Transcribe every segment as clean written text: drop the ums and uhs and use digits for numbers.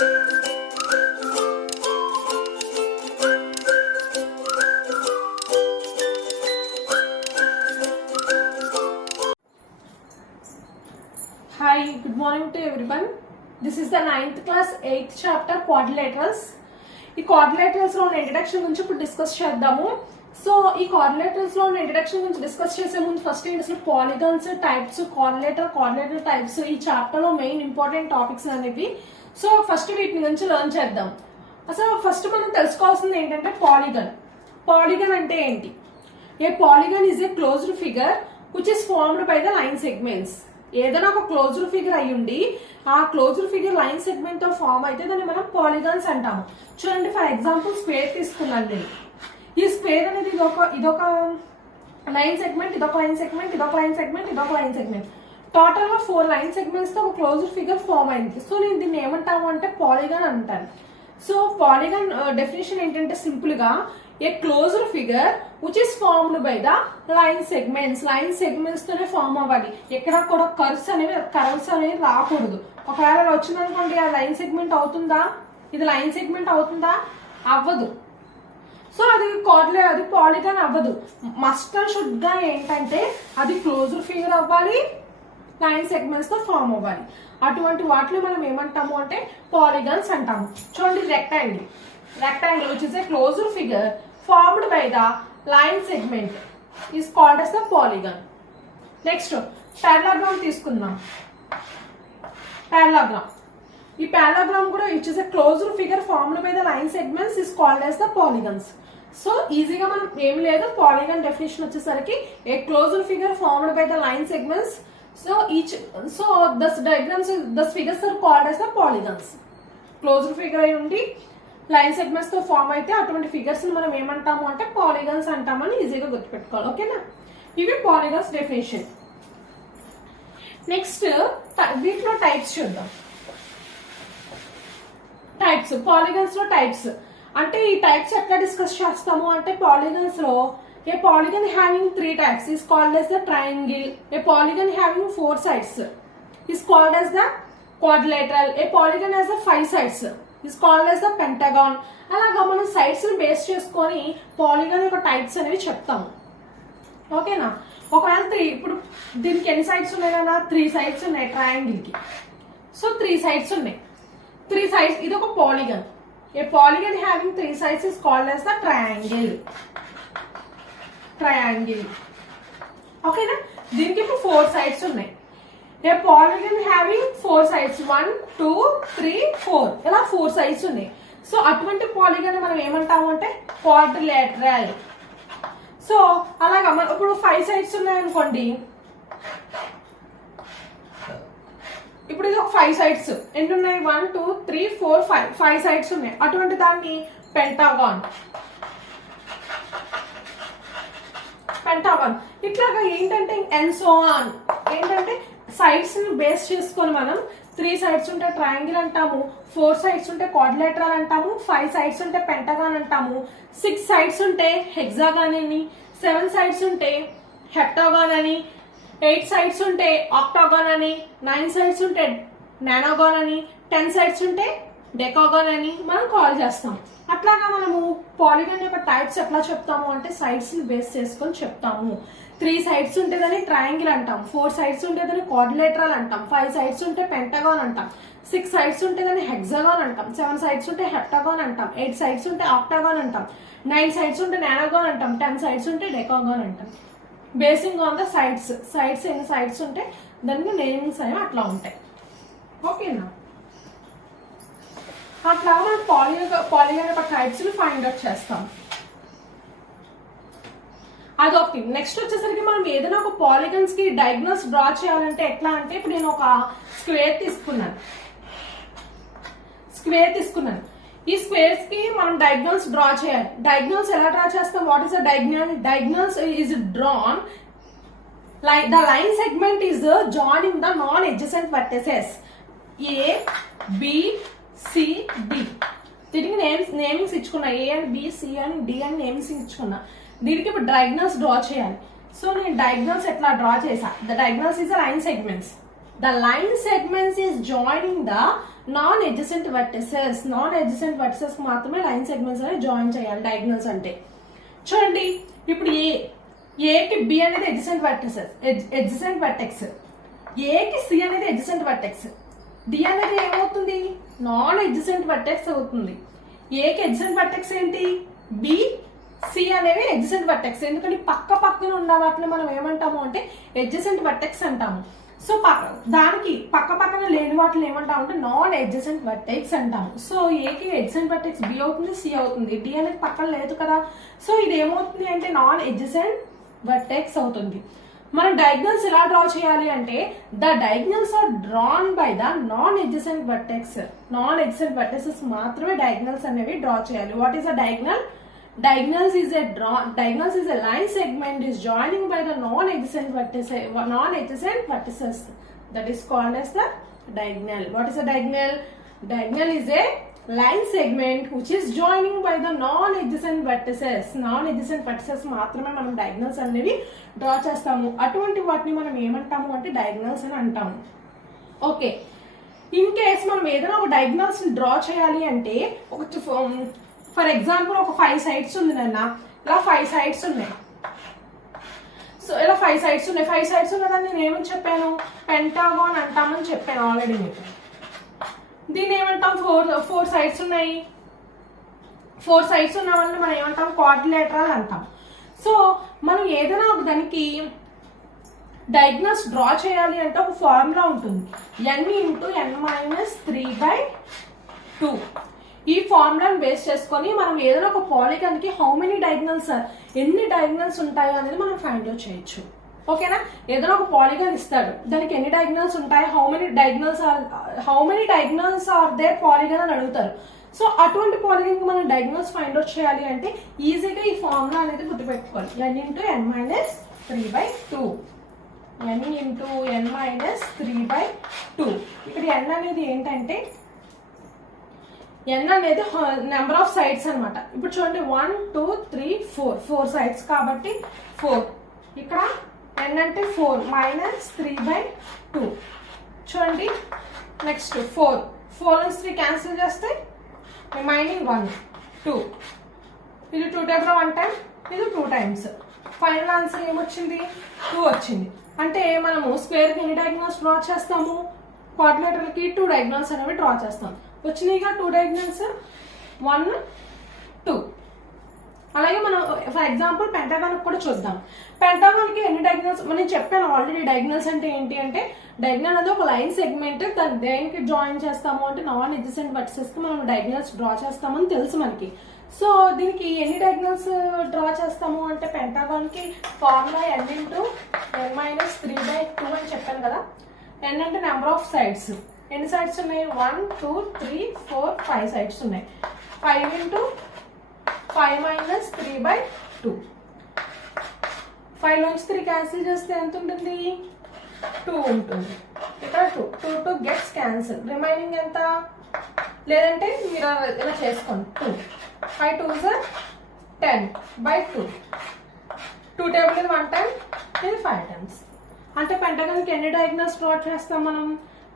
Hi, good morning to everyone. This is the 9th class 8th chapter quadrilaterals. ఈ quadrilaterals లో introduction గురించి ఇప్పుడు discuss చేద్దాము. So ఈ quadrilaterals లో ఇంట్రడక్షన్ గురించి డిస్కస్ చేసే ముందు ఫస్ట్ ఏంటి అసలు పాలిగన్స్ టైప్స్, quadrilateral టైప్స్ ఈ చాప్టర్ లో మెయిన్ ఇంపార్టెంట్ టాపిక్స్ అనేవి. సో ఫస్ట్ వీటి గురించి లెర్న్ చేద్దాం. అసలు ఫస్ట్ మనం తెలుసుకోవాల్సింది ఏంటంటే పాలిగన్ అంటే ఏంటి? A polygon is a closed figure which is formed by the line segments. ఏదైనా ఒక క్లోజ్డ్ ఫిగర్ అయ్యుండి ఆ క్లోజ్డ్ ఫిగర్ లైన్ సెగ్మెంట్ తో ఫామ్ అయితే దాన్ని మనం పాలిగన్స్ అంటాము. చూడండి, ఫర్ ఎగ్జాంపుల్ స్క్వేర్ తీసుకున్నాను నేను. ఈ స్క్వేర్ అనేది ఇదొక లైన్ సెగ్మెంట్, ఇదొక లైన్ సెగ్మెంట్, ఇదొక లైన్ సెగ్మెంట్, ఇదొక లైన్ సెగ్మెంట్, టోటల్ గా 4 లైన్ సెగ్మెంట్స్ తో ఒక క్లోజ్డ్ ఫిగర్ ఫామ్ అయింది. సో నేను దీన్ని ఏమంటాము అంటే పాలిగన్ అంటాను. సో పాలిగన్ డెఫినేషన్ ఏంటంటే సింపుల్ గా ఏ closed figure which is formed by the line segments తోనే ఫామ్ అవ్వాలి. ఎక్కడ కూడా కర్వ్స్ అనేవి రాకూడదు. ఒకవేళ వచ్చిందనుకోండి ఆ లైన్ సెగ్మెంట్ అవుతుందా, ఇది లైన్ సెగ్మెంట్ అవుతుందా, అవ్వదు. సో అది పాలిగన్ అవ్వదు. మస్ట్ అండ్ షుడ్ గా ఏంటంటే అది క్లోజ్డ్ ఫిగర్ అవ్వాలి, లైన్ సెగ్మెంట్స్ తో ఫామ్ అవ్వాలి. అటువంటి వాటిలో మనం ఏమంటాము అంటే పాలిగన్స్ అంటాము. చూడండి, rectangle which is a closed figure formed by the line segment is called as the polygon. Next, parallelogram తీసుకుందాం. ఈ parallelogram కూడా which is a closed figure formed by the line segments is called as the polygons. So ఈజీగా మనం ఏం లేదు, polygon definition వచ్చేసరికి ఏ closed figure formed by the line segments. So the figures are called as the polygons. Closed figure అయి ఉండి line segments తో form అయితే అటువంటి ఫిగర్స్ మనం ఏమంటాము అంటే పాలిగన్స్ అంటామని ఈజీగా గుర్తుపెట్టుకోవాలి. ఓకేనా? ఇవి పాలిగన్స్ డెఫినేషన్. నెక్స్ట్ వీటిలో టైప్స్ చూద్దాం. పాలిగన్స్ లో టైప్స్ అంటే ఈ టైప్స్ ఎట్లా డిస్కస్ చేస్తాము అంటే పాలిగన్స్ లో a polygon having 3 types is called as the triangle. A polygon having 4 sides is called as the quadrilateral. A polygon has 5 sides is called as the pentagon. అలాగా మనం sides ని base చేసుకొని polygon యొక్క types అనేవి చెప్తాము. ఓకేనా? ఒకవేళ ఇప్పుడు దీనికి ఎన్ని సైడ్స్ ఉన్నాయి కదా, 3 sides ఉన్నాయి ట్రయాంగిల్ కి. సో 3 sides ఉన్నాయి. 3 sides ఇది ఒక polygon. A polygon having 3 sides is called as the triangle. ఓకేనా? దీనికి ఇప్పుడు 4 sides ఉన్నాయి. ఏ పాలిగన్ హ్యావింగ్ 4 sides 1 2 3 4 ఇలా 4 sides ఉన్నాయి. సో అటువంటి పాలిగన్ మనం ఏమంటాము అంటే క్వాడ్రిలేటరల్. సో అలాగా ఇప్పుడు 5 sides ఉన్నాయనుకోండి, ఇప్పుడు ఇది ఒక 5 sides ఎన్ని ఉన్నాయి, 1 2 3 4 5 sides ఉన్నాయి. అటువంటి దాన్ని పెంటాగాన్. ఇట్లాగా ఏంటంటే అండ్ సో ఆన్ ఏంటంటే సైడ్స్ ని బేస్ చేసుకొని మనం 3 sides ఉంటే ట్రయాంగిల్ అంటాము, 4 sides ఉంటే క్వాడ్రిలేటరల్ అంటాము, 5 sides ఉంటే పెంటగాన్ అంటాము, 6 sides ఉంటే హెక్సాగాన్ అని, 7 sides ఉంటే హెప్టాగాన్ అని, 8 sides ఉంటే ఆక్టాగాన్ అని, 9 sides ఉంటే నానోగాన్ అని, 10 sides ఉంటే డెకాగాన్ అని మనం కాల్ చేస్తాం. అట్లాగా మనము పాలిగన్ యొక్క టైప్స్ ఎట్లా చెప్తాము అంటే సైడ్స్ ని బేస్ చేసుకొని చెప్తాము. 3 sides ఉంటేదని ట్రయాంగిల్ అంటాం, 4 sides ఉంటేదని క్వాడ్రిలేటరల్ అంటాం, 5 sides ఉంటే పెంటగాన్ అంటాం, 6 sides ఉంటేదని హెక్సాగాన్ అంటాం, 7 sides ఉంటే హెప్టాగాన్ అంటాం, 8 sides ఉంటే ఆక్టాగాన్ అంటాం, 9 sides ఉంటే నానోగాన్ అంటాం, 10 sides ఉంటే డెకాగాన్ అంటాం. బేసింగ్ ఆన్ ద సైడ్స్ ఎన్ని సైడ్స్ ఉంటే దానికి నేమింగ్స్ అనేవి అట్లా ఉంటాయి. ఓకేనా? అట్లా మనం పాలిగన్ యొక్క టైప్స్ ని ఫైండ్ అవుట్ చేస్తాం. అదొకటి. నెక్స్ట్ వచ్చేసరికి మనం ఏదైనా ఒక పాలిగన్స్ కి డయాగ్నల్స్ డ్రా చేయాలంటే ఎట్లా అంటే ఇప్పుడు నేను ఒక స్క్వేర్ తీసుకున్నాను. ఈ స్క్వేర్స్ కి మనం డయాగ్నల్స్ డ్రా చేయాలి. డయాగ్నల్స్ ఎలా డ్రా చేస్తాం? What is the diagonal? Diagonals is drawn the line segment is joining the non adjacent vertices A B C D. దీనికి నేమింగ్స్ ఇచ్చుకున్నా, A and B C and D అని names ఇచ్చుకున్నా. దీనికి ఇప్పుడు diagonals draw చేయాలి. So నేను diagonals ఎట్లా draw చేసా? The diagonals is line segments. The line segments is joining the non adjacent vertices. Non adjacent vertices మాత్రమే లైన్ సెగ్మెంట్స్ అనేది జాయిన్ చేయాలి డయాగ్నల్స్ అంటే. చూడండి ఇప్పుడు ఏకి బి అనేది ఎడ్జసెంట్ వెర్టిసెస్, ఎడ్జసెంట్ వెర్టెక్స్, ఏకి సి అనేది ఎడ్జసెంట్ వెర్టెక్స్, డి అనేది ఏమవుతుంది నాన్ ఎడ్జసెంట్ వెర్టెక్స్ అవుతుంది. ఏకి ఎడ్జసెంట్ వెర్టెక్స్ ఏంటి బి, సి అనేవి ఎడ్జసెంట్ వెర్టెక్స్. ఎందుకంటే పక్క పక్కన ఉన్న వాటిని మనం ఏమంటాము అంటే ఎడ్జసెంట్ వెర్టెక్స్ అంటాము. సో దానికి పక్క పక్కన లేని వాటిని ఏమంటాము అంటే నాన్ ఎడ్జసెంట్ వెర్టెక్స్ అంటాము. సో ఏకి ఎడ్జసెంట్ వెర్టెక్స్ బి అవుతుంది, సి అవుతుంది, డి అనేది పక్కన లేదు కదా. సో ఇది ఏమవుతుంది అంటే నాన్ ఎడ్జసెంట్ వెర్టెక్స్ అవుతుంది. మనం డయాగ్నల్స్ ఎలా డ్రా చేయాలి అంటే the diagonals are drawn by the non adjacent vertex. Non adjacent vertexes మాత్రమే డయాగ్నల్స్ అనేవి డ్రా చేయాలి. What is a diagonal? Diagonals is a line segment is joining by the non-adjacent vertices. That is called as the diagonal. What is a diagonal? Diagonal is a line segment which is joining by the non-adjacent vertices. Non-adjacent vertices మాత్రమే మనం diagonals అనేవి draw చేస్తాము. అటువంటి వాటిని మనం ఏమంటాము అంటే diagonals అని అంటాము. ఓకే, ఇన్ కేస్ మనం ఏదైనా ఒక డయాగ్నల్స్ డ్రా చేయాలి అంటే ఫర్ ఎగ్జాంపుల్ ఒక 5 sides ఉంది నాన్న, ఇలా 5 sides ఉన్నాయి. సో ఇలా 5 sides ఉన్నాయి. 5 sides ఉన్నదని నేను ఏమని చెప్పాను? పెంటాగాన్ అంటామని చెప్పాను ఆల్రెడీ మీకు. దీన్ని ఏమంటాం? 4 sides ఉన్నాయి. 4 sides ఉన్న వాళ్ళని మనం ఏమంటాం? క్వాడ్రిలేటరల్ అంటాం. సో మనం ఏదైనా ఒక దానికి డయాగ్నల్స్ డ్రా చేయాలి అంటే ఒక ఫార్ములా ఉంటుంది, n/n-3/2. ఈ ఫార్ములాను బేస్ చేసుకొని మనం ఏదైనా ఒక పాలిగాన్ కి ఎన్ని డయాగ్నల్స్ ఉంటాయో అనేది మనం ఫైండ్ అవుట్ చేయొచ్చు. ఓకేనా? ఏదైనా ఒక పాలిగాన్ ఇస్తాడు, దానికి ఎన్ని డయాగ్నల్స్ ఉంటాయి, how many diagonals are there polygon అని అడుగుతారు. సో అటువంటి పాలిగాన్ కి మనం డయాగ్నల్స్ ఫైండ్ అవుట్ చేయాలి అంటే ఈజీగా ఈ ఫార్ములా అనేది గుర్తుపెట్టుకోవాలి. n/n-3/2. n/n-3/2. ఇక్కడ n అనేది ఏంటంటే n అనేది నెంబర్ ఆఫ్ సైడ్స్ అనమాట. ఇప్పుడు చూడండి 1 2 3 4 సైడ్స్ కాబట్టి 4. ఇక్కడ n అంటే 4 -3/2. చూడండి నెక్స్ట్ 4 నుంచి 3 క్యాన్సిల్ చేస్తే రిమైనింగ్ 1 2. ఇది 2 టైమ్స్ 1 టైం, ఇది 2 times. ఫైనల్ ఆన్సర్ ఏమొచ్చింది? 2 వచ్చింది. అంటే మనము స్క్వేర్ కి ఎన్ని డయాగ్నల్స్ డ్రా చేస్తాము? క్వాడ్రిలేటరల్ కి 2 డయాగ్నల్స్ అనేవి డ్రా చేస్తాం. వచ్చినాయిగా 2 డయాగ్నల్స్ 1 2. అలాగే మనం ఫర్ ఎగ్జాంపుల్ పెంటాగాన్ కూడా చూద్దాం. పెంటాగాన్ కి ఎన్ని డయాగ్నల్స్ నేను చెప్పాను ఆల్రెడీ. డయాగ్నల్స్ అంటే ఏంటి అంటే డయాగ్నల్ అనేది ఒక లైన్ సెగ్మెంట్, దాన్ని దేనికి జాయిన్ చేస్తాము అంటే నాన్ ఎడ్జసెంట్ వెర్టిసెస్ కి మనం డయాగ్నల్స్ డ్రా చేస్తామని తెలుసు మనకి. సో దీనికి ఎన్ని డయాగ్నల్స్ డ్రా చేస్తాము అంటే పెంటాగాన్ కి ఫార్ములా n/n-3/2 అని చెప్పాను కదా. n అంటే నెంబర్ ఆఫ్ సైడ్స్. ఎన్ని సైడ్స్ ఉన్నాయి? 1 2 3 4 5 సైడ్స్ ఉన్నాయి. 5 × 5 - 3/2. 5 నుంచి 3 క్యాన్సిల్ చేస్తే ఎంత ఉంటుంది? 2 ఉంటుంది. ఇక్కడ 2 గెట్స్ క్యాన్సిల్. రిమైనింగ్ ఎంత? లేదంటే మీరు ఇలా చేసుకోండి. 2 5 2s 10/2. 2 టేబుల్ ఇది 1 టైం, ఇది 5 times. అంటే పెంటగాన్ కి ఎన్ని డయాగ్నల్స్ డ్రా చేస్తాం మనం?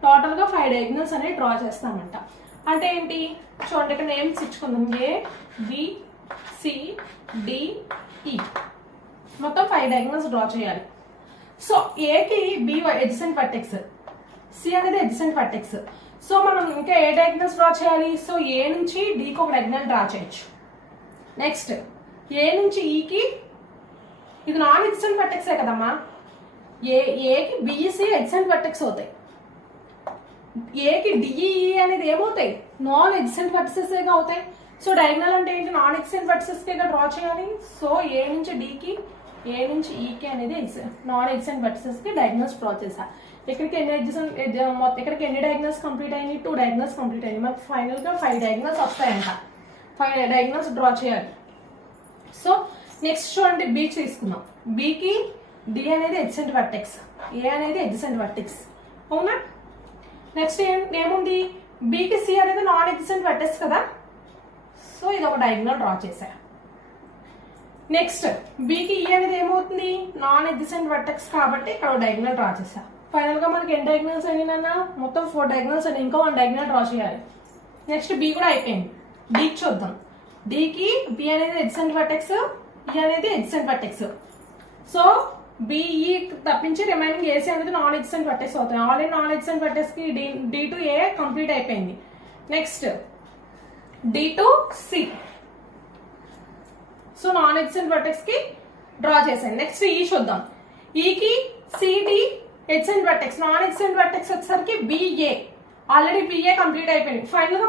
టోటల్ గా 5 డయాగ్నల్స్ అనేవి డ్రా చేస్తామంట. అంటే ఏంటి? చూడండి ఇక్కడ నేమ్స్ ఇచ్చుకుందాం. ABCDE మొత్తం 5 డయాగ్నల్స్ డ్రా చేయాలి. సో ఏకి బి ఎడ్జసెంట్ వెర్టెక్స్, సి అనేది ఎడ్జసెంట్ వెర్టెక్స్. సో మనం ఇంకా ఏ డయాగ్నల్స్ డ్రా చేయాలి? సో ఏ నుంచి డికి ఒక డయాగ్నల్ డ్రా చేయొచ్చు. నెక్స్ట్ ఏ నుంచి ఈకి ఇది నాన్ ఎడ్జసెంట్ వెర్టెక్సే కదమ్మా. ఏకి బిఈసి ఎడ్జసెంట్ వెర్టెక్స్ అవుతాయి. ఏకి డిఈ అనేది ఏమవుతాయి? నాన్ ఎడ్జసెంట్ వెర్టిసెస్ అవుతాయి. సో డయాగ్నల్ అంటే ఏంటి? నాన్ ఎడ్జసెంట్ వెర్టిసెస్ కి డ్రా చేయాలి. సో ఏ నుంచి డికి, ఏ నుంచి ఈకి అనేది నాన్ ఎడ్జసెంట్ వెర్టిసెస్ కి డయాగ్నల్స్ డ్రా చేసా. ఇక్కడికి ఎన్ని డయాగ్నల్స్ కంప్లీట్ అయినాయి? 2 డయాగ్నల్స్ కంప్లీట్ అయినాయి. మనకి ఫైనల్ గా 5 డయాగ్నల్స్ వస్తాయంట. 5 డయాగ్నల్స్ డ్రా చేయాలి. సో నెక్స్ట్ చూడండి బి తీసుకుందాం. బికి డి అనేది ఎడ్జసెంట్ వెర్టెక్స్, ఏ అనేది ఎడ్జసెంట్ వెర్టెక్స్. అవునా? నెక్స్ట్ ఏముంది? బికి సి అనేది నాన్ ఎడ్జసెంట్ వెర్టెక్స్ కదా. సో ఇది ఒక డయాగ్నల్ డ్రా చేశా. నెక్స్ట్ బికి ఈ అనేది ఏమవుతుంది? నాన్ ఎడ్జసెంట్ వెర్టెక్స్ కాబట్టి ఇక్కడ ఒక డయాగ్నల్ డ్రా చేశా. ఫైనల్ గా మనకి ఎన్ని డయాగ్నల్స్ అయినా మొత్తం 4 డయాగ్నల్స్ అని ఇంకా 1 డయాగ్నల్ డ్రా చేయాలి. నెక్స్ట్ బి కూడా అయిపోయింది. డీకి చూద్దాం. డీకి బి అనేది ఎడ్జసెంట్ వర్టెక్స్, ఈ అనేది ఎడ్జసెంట్ వర్టెక్స్. సో బిఈ తప్పించి రిమైనింగ్ ఏసీ అనేది నాన్ ఎడ్జసెంట్ వర్టెక్స్ అవుతాయి. ఆల్రెడీ నాన్ ఎడ్జసెంట్ వర్టెక్స్ కి డి టు ఏ కంప్లీట్ అయిపోయింది. Next D to C. So non adjacent vertex కి డ్రా చేసాను. నెక్స్ట్ ఈ చూద్దాం. ఈకి C D adjacent vertex, non adjacent vertex వచ్చేసరికి బిఏ, ఆల్రెడీ బిఏ కంప్లీట్ అయిపోయింది. Final గా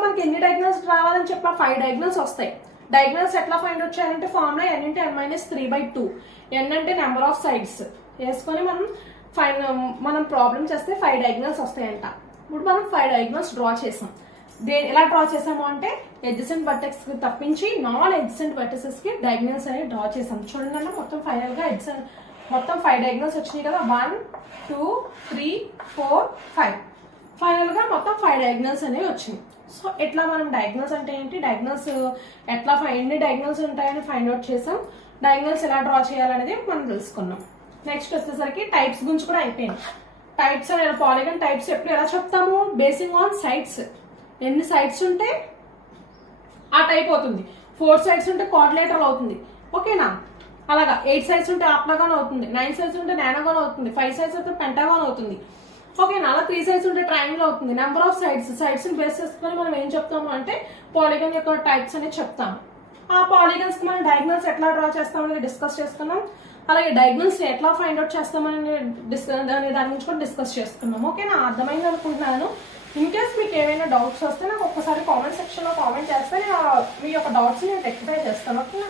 మనకి ఎన్ని డయాగ్నల్స్ రావాలని చెప్పా 5 డయాగ్నల్స్ వస్తాయి. డయాగ్నల్స్ ఎట్లా ఫైండ్ అవుట్ చేయాలంటే ఫార్ములా n × n - 3/2. n అంటే నెంబర్ ఆఫ్ సైడ్స్ వేసుకొని మనం ప్రాబ్లం చేస్తే 5 డయాగ్నల్స్ వస్తాయంట. ఇప్పుడు మనం 5 డయాగ్నల్స్ డ్రా చేసాం. ఎలా డ్రా చేసాము అంటే ఎడ్జసెంట్ వర్టెక్స్ కి తప్పించి నాన్ ఎడ్జసెంట్ వర్టెక్సెస్ కి డయాగ్నల్స్ అనేవి డ్రా చేసాం. చూడండి మొత్తం ఫైనల్ గా మొత్తం 5 డయాగ్నల్స్ వచ్చినాయి కదా. 1 2 3 4 5. ఫైనల్ గా మొత్తం 5 డయాగ్నల్స్ అనేవి వచ్చినాయి. సో ఎట్లా మనం డయాగ్నల్స్ అంటే ఏంటి, డయాగ్నల్స్ ఎట్లా ఎన్ని డయాగ్నల్స్ ఉంటాయని ఫైండ్ అవుట్ చేసాం. డయాగ్నల్స్ ఎలా డ్రా చేయాలనేది మనం తెలుసుకున్నాం. నెక్స్ట్ వచ్చేసరికి టైప్స్ గురించి కూడా అయిపోయింది. టైప్స్ అనేది పాలిగన్ టైప్స్ ఎప్పుడు ఎలా చెప్తాము, బేసింగ్ ఆన్ సైడ్స్. ఎన్ని సైడ్స్ ఉంటే ఆ టైప్ అవుతుంది. 4 సైడ్స్ ఉంటే క్వాడ్రిలేటరల్ అవుతుంది. ఓకేనా, అలాగా 8 సైడ్స్ ఉంటే ఆప్టగాన్ అవుతుంది, 9 సైడ్స్ ఉంటే నానోగాన్ అవుతుంది, 5 సైడ్స్ అయితే పెంటాగాన్ అవుతుంది. ఓకేనా, అలా 3 సైడ్స్ ఉంటే ట్రయాంగిల్ అవుతుంది. నెంబర్ ఆఫ్ సైడ్స్ ని బేస్ చేసుకొని మనం ఏం చెప్తాము అంటే పాలిగన్ యొక్క టైప్స్ అనేది చెప్తాము. ఆ పాలిగన్స్ కి మనం డయాగ్నల్స్ ఎట్లా డ్రా చేస్తామని డిస్కస్ చేస్తున్నాం. అలాగే డయాగ్నల్స్ ఎట్లా ఫైండ్ అవుట్ చేస్తామని దాని గురించి కూడా డిస్కస్ చేసుకున్నాం. ఓకేనా, అర్థమైంది అనుకుంటున్నాను. ఇన్ కేస్ మీకు ఏమైనా డౌట్స్ వస్తే నాకు ఒక్కసారి కామెంట్ సెక్షన్ లో కామెంట్ చేస్తే మీ యొక్క డౌట్స్ నేను రెక్టిఫై చేస్తాను. ఓకేనా.